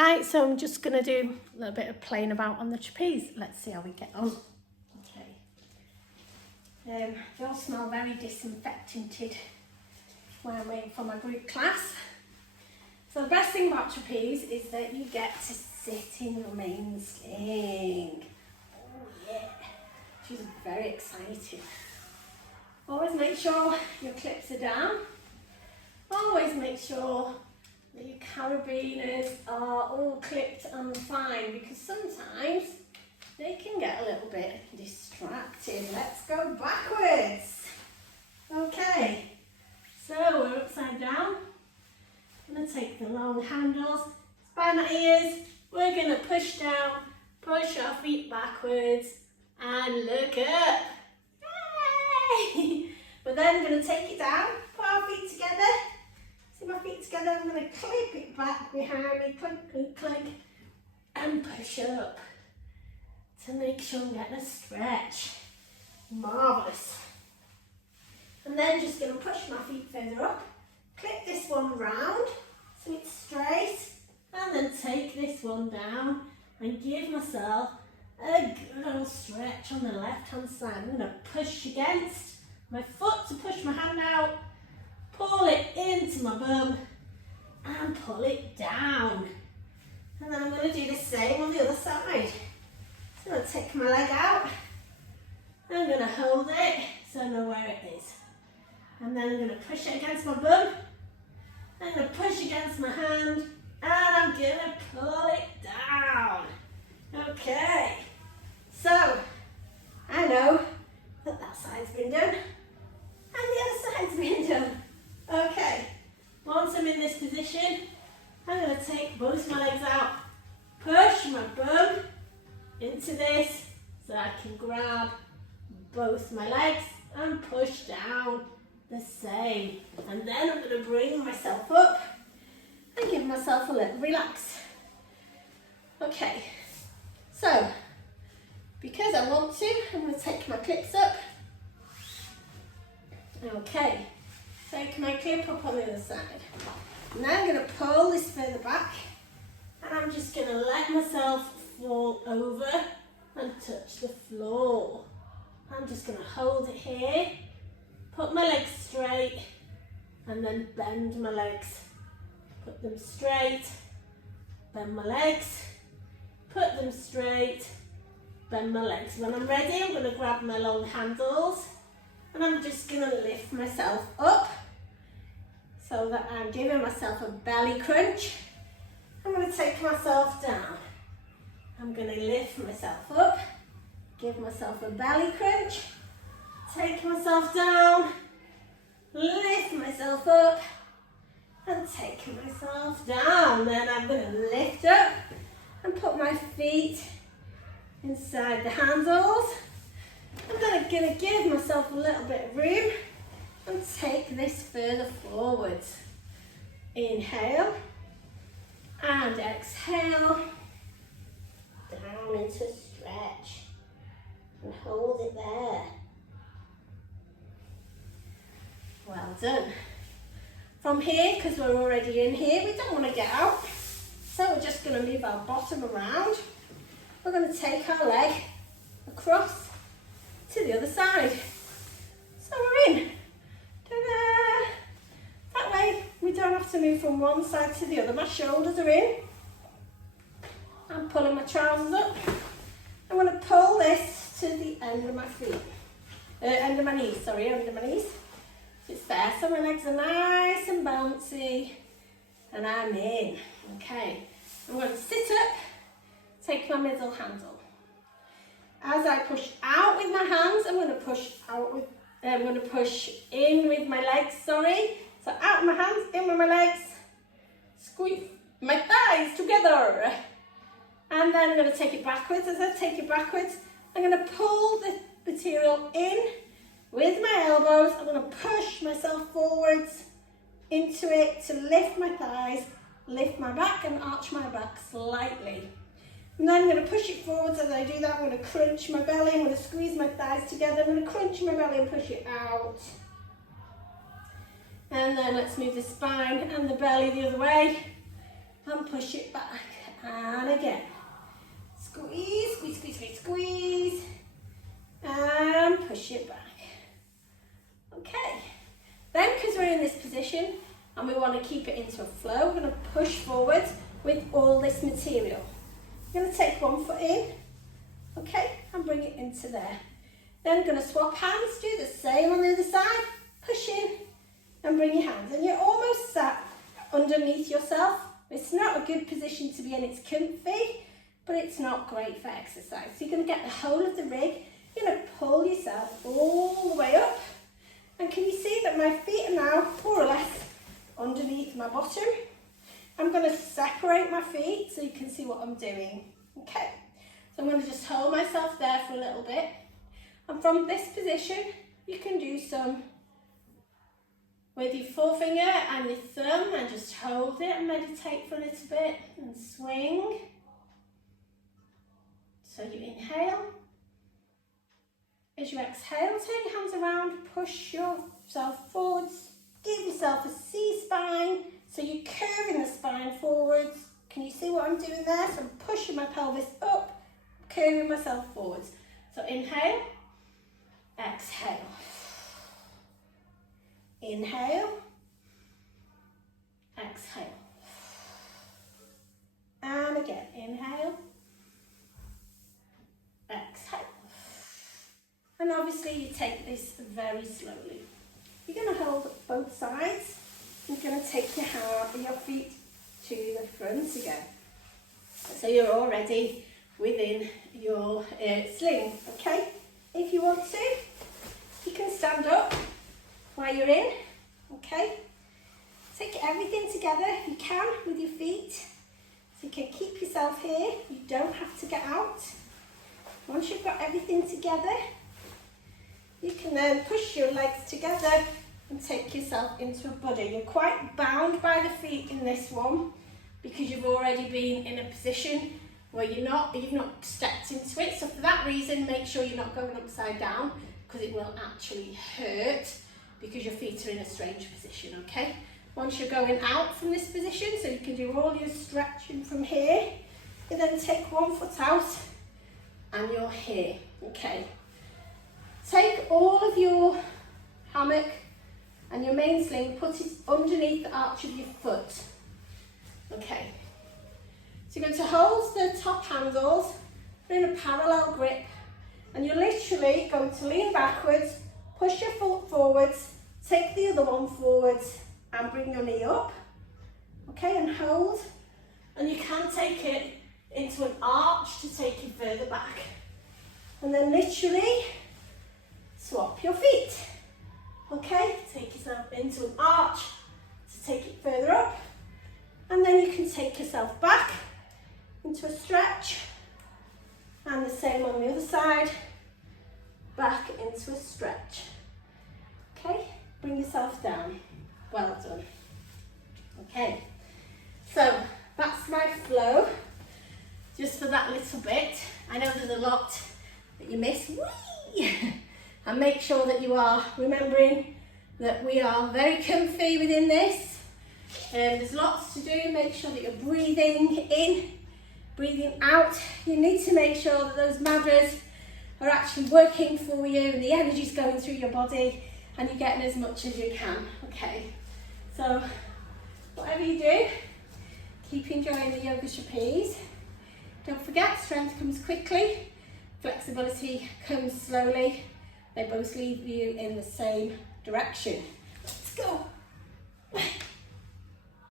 Hi, so I'm just going to do a little bit of playing about on the trapeze. Let's see how we get on. Okay. They all smell very disinfectanted when I'm waiting for my group class. So the best thing about trapeze is that you get to sit in your main sling. Oh yeah, she's very excited. Always make sure your clips are down. Always make sure that your carabiners are all clipped and fine, because sometimes they can get a little bit distracted. Let's go backwards. Okay, so we're upside down. I'm going to take the long handles, by my ears. We're going to push down, push our feet backwards and look up. Yay! We're then going to take it down, put our feet together. See my feet together, I'm going to clip it back behind me, click, click, click, and push up to make sure I'm getting a stretch. Marvellous. And then just going to push my feet further up, clip this one round so it's straight, and then take this one down and give myself a good old stretch on the left hand side. I'm going to push against my foot to push my hand out, pull it into my bum and pull it down. And then I'm going to do the same on the other side. So I'm going to take my leg out. I'm going to hold it so I know where it is. And then I'm going to push it against my bum. I'm going to push against my hand and I'm going to pull it down. Okay. So, I know that that side's been done and the other side's been done. Okay, once I'm in this position, I'm going to take both my legs out, push my bum into this so I can grab both my legs and push down the same. And then I'm going to bring myself up and give myself a little relax. Okay, so because I want to, I'm going to take my clips up. Okay. Take my clip up on the other side. Now I'm going to pull this further back and I'm just going to let myself fall over and touch the floor. I'm just going to hold it here, put my legs straight and then bend my legs. Put them straight, bend my legs, put them straight, bend my legs. When I'm ready, I'm going to grab my long handles and I'm just going to lift myself up so that I'm giving myself a belly crunch. I'm going to take myself down. I'm going to lift myself up, give myself a belly crunch, take myself down, lift myself up, and take myself down. Then I'm going to lift up and put my feet inside the handles. I'm then going to give myself a little bit of room and take this further forwards. Inhale and exhale, down into stretch and hold it there. Well done. From here, because we're already in here, we don't want to get out, so we're just going to move our bottom around. We're going to take our leg across to the other side. So we're in. Ta-da! That way we don't have to move from one side to the other. My shoulders are in. I'm pulling my trousers up. I'm going to pull this to the end of my feet. End of my knees, sorry, under my knees. It's there, so my legs are nice and bouncy. And I'm in. Okay, I'm going to sit up, take my middle handle. As I push out with my hands, I'm going to push out with I'm going to push in with my legs, sorry. So out with my hands, in with my legs. Squeeze my thighs together. And then I'm going to take it backwards. As I take it backwards, I'm going to pull the material in with my elbows. I'm going to push myself forwards into it to lift my thighs, lift my back and arch my back slightly. And then I'm going to push it forwards. As I do that, I'm going to crunch my belly. I'm going to squeeze my thighs together. I'm going to crunch my belly and push it out. And then let's move the spine and the belly the other way and push it back and again. Squeeze, squeeze, squeeze, squeeze, squeeze, and push it back. Okay, then because we're in this position and we want to keep it into a flow, we're going to push forward with all this material. You're going to take one foot in, okay, and bring it into there. Then going to swap hands, do the same on the other side, push in and bring your hands. And you're almost sat underneath yourself. It's not a good position to be in, it's comfy, but it's not great for exercise. So you're going to get the whole of the rig, you're going to pull yourself all the way up. And can you see that my feet are now more or less underneath my bottom? I'm going to separate my feet so you can see what I'm doing. Okay, so I'm going to just hold myself there for a little bit. And from this position, you can do some with your forefinger and your thumb and just hold it and meditate for a little bit and swing. So you inhale. As you exhale, turn your hands around, push yourself forwards, give yourself a C-spine, so you're curving the spine forwards. Can you see what I'm doing there? So I'm pushing my pelvis up, curving myself forwards. So inhale, exhale. Inhale, exhale. And again, inhale, exhale. And obviously you take this very slowly. You're going to hold both sides. You're going to take your feet to the front again. So you're already within your sling, okay? If you want to, you can stand up while you're in, okay? Take everything together if you can with your feet. So you can keep yourself here. You don't have to get out. Once you've got everything together, you can then push your legs together and take yourself into a buddy. You're quite bound by the feet in this one because you've already been in a position where you've not stepped into it. So for that reason, make sure you're not going upside down because it will actually hurt because your feet are in a strange position, okay? Once you're going out from this position, so you can do all your stretching from here, you then take one foot out and you're here, okay? Take all of your hammock and your main sling, put it underneath the arch of your foot. Okay. So you're going to hold the top handles, in a parallel grip, and you're literally going to lean backwards, push your foot forwards, take the other one forwards, and bring your knee up. Okay, and hold. And you can take it into an arch to take you further back. And then literally swap your feet. Okay, take yourself into an arch to take it further up. And then you can take yourself back into a stretch. And the same on the other side. Back into a stretch. Okay, bring yourself down. Well done. Okay, so that's my flow. Just for that little bit. I know there's a lot that you miss. Whee! And make sure that you are remembering that we are very comfy within this. There's lots to do. Make sure that you're breathing in, breathing out. You need to make sure that those madras are actually working for you and the energy's going through your body and you're getting as much as you can. Okay, so whatever you do, keep enjoying the yoga trapeze. Don't forget, strength comes quickly, flexibility comes slowly. They both lead you in the same direction. Let's go.